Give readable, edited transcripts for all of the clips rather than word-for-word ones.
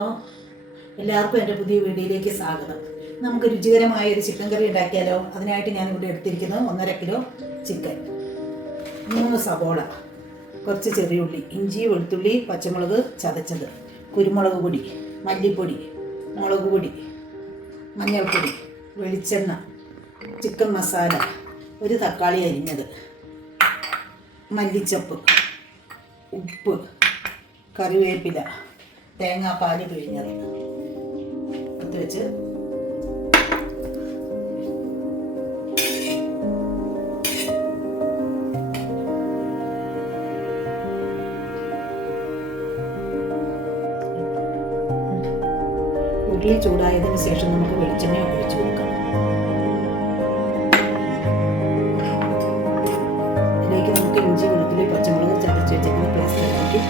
എല്ലാവർക്കും എൻ്റെ പുതിയ വീഡിയോയിലേക്ക് സ്വാഗതം. നമുക്ക് രുചികരമായ ഒരു ചിക്കൻ കറി ഉണ്ടാക്കിയാലോ? അതിനായിട്ട് ഞാനിവിടെ എടുത്തിരിക്കുന്നത് 1.5 കിലോ ചിക്കൻ, 3 സവോള, കുറച്ച് ചെറിയുള്ളി, ഇഞ്ചി, വെളുത്തുള്ളി, പച്ചമുളക് ചതച്ചത്, കുരുമുളക് പൊടി, മല്ലിപ്പൊടി, മുളക് പൊടി, മഞ്ഞൾപ്പൊടി, വെളിച്ചെണ്ണ, ചിക്കൻ മസാല, ഒരു തക്കാളി അരിഞ്ഞത്, മല്ലിച്ചപ്പ്, ഉപ്പ്, കറിവേപ്പില, തേങ്ങാപ്പാൽ പിഴിഞ്ഞത് എടുത്ത് വെച്ച് ഉരുളി ചൂടായതിനു ശേഷം നമുക്ക് വെളിച്ചെണ്ണ ഒഴിച്ചു കൊടുക്കാം. ഇതിലേക്ക് നമുക്ക് ഇഞ്ചി, വെളുത്തുള്ളി, പച്ചമുളക് ചതച്ച് വെച്ചിരിക്കുന്ന പേസ്റ്റ് ആക്കി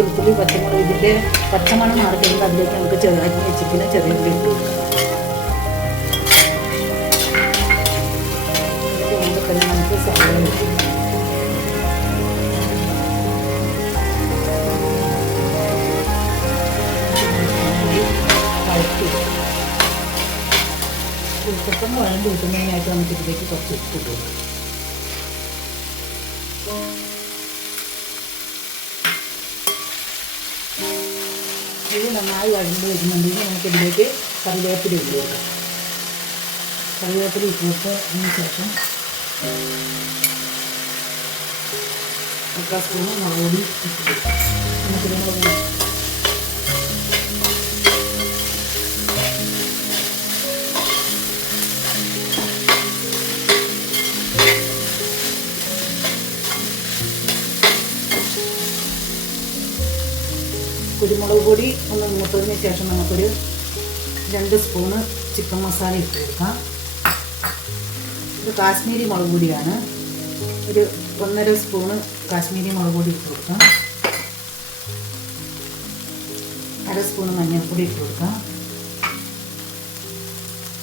വെളുത്തുള്ളി, പച്ചമുളക്, ഇതിൻ്റെ പച്ചമണം മാറി കഴിയുമ്പോൾ അതിലേക്ക് നമുക്ക് ചെറുതാക്കി വെച്ചിരിക്കുന്ന ചെറിയ ഉള്ളി ഇട്ട് കൊടുക്കാം. ഇതിലേക്ക് തന്നെ നമുക്ക് സവാള ഇടാം. ഉൾക്കപ്പം വഴണ്ട് കിട്ടുന്നതിനായിട്ട് നമുക്ക് ഇതിലേക്ക് കുറച്ച് ഉപ്പ് ഇട്ട് കൊടുക്കാം. ഇത് നന്നായി വഴണ്ട് വരുന്നുണ്ടെങ്കിൽ നമുക്കിതിലേക്ക് കറിവേപ്പില ഇട്ട് കൊടുക്കാം. കറിവേപ്പില ഇട്ട് കൊടുത്തതിന് ശേഷം 1/4 സ്പൂൺ മുളക് പൊടി ഇട്ട് കൊടുക്കാം. നമുക്കിതിന് കുരുമുളക് പൊടി ഒന്ന് മൂത്തതിന് ശേഷം നമുക്കൊരു 2 സ്പൂണ് ചിക്കൻ മസാല ഇട്ട് കൊടുക്കാം. ഇത് കാശ്മീരി മുളക് പൊടിയാണ്. ഒരു 1.5 സ്പൂണ് കാശ്മീരി മുളക് പൊടി ഇട്ട് കൊടുക്കാം. 1/2 സ്പൂണ് മഞ്ഞൾപ്പൊടി ഇട്ട് കൊടുക്കാം.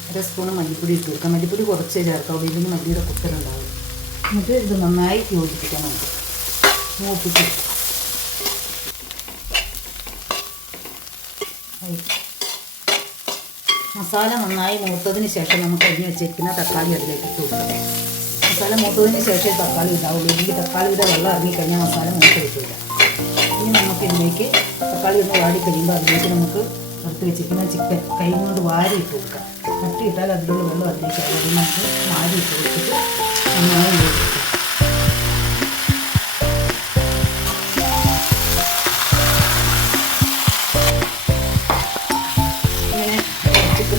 1/2 സ്പൂണ് മല്ലിപ്പൊടി ഇട്ട് കൊടുക്കാം. മല്ലിപ്പൊടി കുറച്ചേ ചേർക്കാം, ഇല്ലെങ്കിൽ മല്ലിയുടെ കുത്തലുണ്ടാവും. എന്നിട്ട് ഇത് നന്നായി യോജിപ്പിക്കാൻ നമുക്ക് മൂപ്പിച്ച് മസാല നന്നായി മൂത്തതിന് ശേഷം നമുക്ക് അരിഞ്ഞ് വെച്ചിരിക്കുന്ന തക്കാളി അതിലേക്ക് ഇട്ട് കൊടുക്കാം. മസാല മൂത്തതിന് ശേഷം തക്കാളി ഇടാവുള്ളൂ, ഇല്ലെങ്കിൽ തക്കാളിയുടെ വെള്ളം ഇറങ്ങിക്കഴിഞ്ഞാൽ മസാല മൂത്ത് കിട്ടില്ല. ഇനി നമുക്ക് ഇതിലേക്ക് തക്കാളി ഒന്ന് വാടി കഴിയുമ്പോൾ അതിലേക്ക് നമുക്ക് എടുത്ത് വെച്ചിരിക്കുന്ന ചിക്കൻ കൈ കൊണ്ട് വാരി ഇട്ട് കൊടുക്കാം. തട്ടിയിട്ടാൽ അതിലുള്ള വെള്ളം അതിലേക്ക് ആകും. നമുക്ക് വാരി ഇട്ട് കൊടുത്തിട്ട് നന്നായി യോജിപ്പിക്കാം.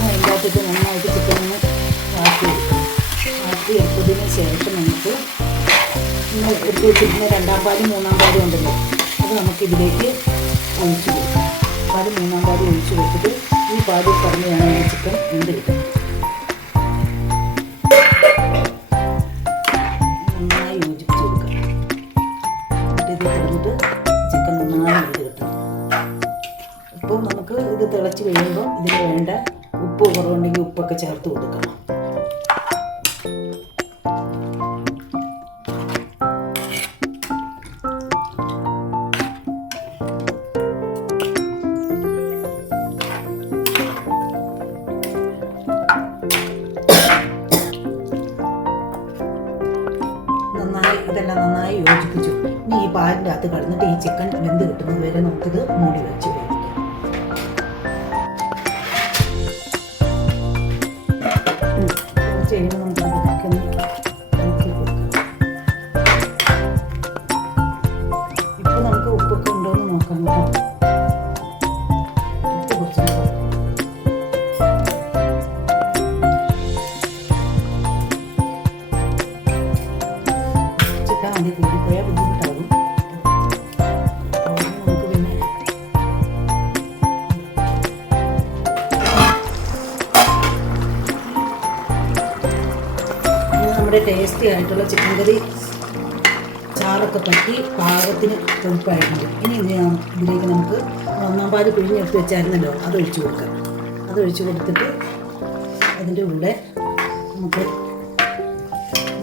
അതിനകത്തേക്ക് നന്നായിട്ട് ചിക്കൻ ഒന്ന് വാട്ടിയെടുത്തതിന് ശേഷം നമുക്ക് ഇന്ന് എടുത്ത് വെച്ചിരിക്കുന്ന 2-ാം പാലും 3-ാം പാലും ഉണ്ടല്ലോ, അത് നമുക്കിതിലേക്ക് ഒഴിച്ച് കൊടുക്കാം. പാല് 3-ാം പാല് ഒഴിച്ച് കൊടുത്തിട്ട് ഈ പാല് പറഞ്ഞ് വേണം ഈ ചിക്കൻ വെന്തെടുക്കാം. നന്നായി യോജിപ്പിച്ച് കൊടുക്കാം. എന്നിട്ട് ഇത് തുറന്നിട്ട് ചിക്കൻ നന്നായി വെന്ത് കിട്ടും. ഇപ്പം നമുക്ക് ഇത് തിളച്ച് കഴിയുമ്പോൾ ഇതിന് വേണ്ട ഉപ്പ് കുറവുണ്ടെങ്കിൽ ഉപ്പൊക്കെ ചേർത്ത് കൊടുക്കണം. ഇതെല്ലാം നന്നായി യോജിപ്പിച്ചു. ഇനി ഈ പാലിൻ്റെ അകത്ത് കിടന്നിട്ട് ഈ ചിക്കൻ വെന്ത് കിട്ടുന്നത് വരെ നമുക്കിത് മൂടി വെച്ച് വേവിക്കാം. ചെയ്യുമ്പോൾ നമുക്ക് ഇതൊക്കെ നോക്കി കൊടുക്കാം. ഇപ്പോൾ നമുക്ക് ഉപ്പൊക്കെ ഉണ്ടോയെന്ന് നോക്കാം കേട്ടോ. ഉപ്പ് കുറച്ച് ചിക്കൻ മതി, കൂടിപ്പോയാൽ ബുദ്ധിമുട്ടാകും. നമുക്ക് പിന്നെ നമ്മുടെ ടേസ്റ്റി ആയിട്ടുള്ള ചിക്കൻ കറി ചാറൊക്കെ പറ്റി പാകത്തിന് കൊഴുപ്പായിട്ടുണ്ട്. ഇനി ഇതിലേക്ക് നമുക്ക് 1 പാല് പിഴിഞ്ഞെടുത്ത് വെച്ചായിരുന്നല്ലോ, അതൊഴിച്ച് കൊടുക്കാം. അതൊഴിച്ച് കൊടുത്തിട്ട് അതിൻ്റെ കൂടെ നമുക്ക്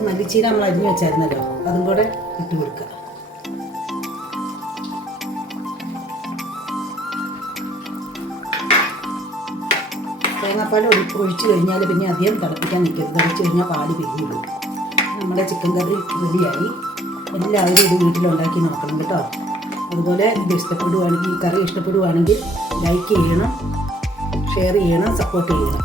മല്ലിച്ചീര നമ്മൾ അരിഞ്ഞ് വെച്ചായിരുന്നല്ലോ, അതും കൂടെ ഇട്ട് കൊടുക്കുക. തേങ്ങാപ്പാൽ ഒഴിച്ച് കഴിഞ്ഞാൽ പിന്നെ അധികം തിളപ്പിക്കാൻ നിൽക്കരുത്. ഒഴിച്ച് കഴിഞ്ഞാൽ പാല് പിരിഞ്ഞിടും. നമ്മുടെ ചിക്കൻ കറി റെഡിയായി. എല്ലാവരും ഇത് വീട്ടിലുണ്ടാക്കി നോക്കണം കേട്ടോ. അതുപോലെ ഇത് ഇഷ്ടപ്പെടുവാണെങ്കിൽ, ഈ കറി ഇഷ്ടപ്പെടുവാണെങ്കിൽ ലൈക്ക് ചെയ്യണം, ഷെയർ ചെയ്യണം, സപ്പോർട്ട് ചെയ്യണം.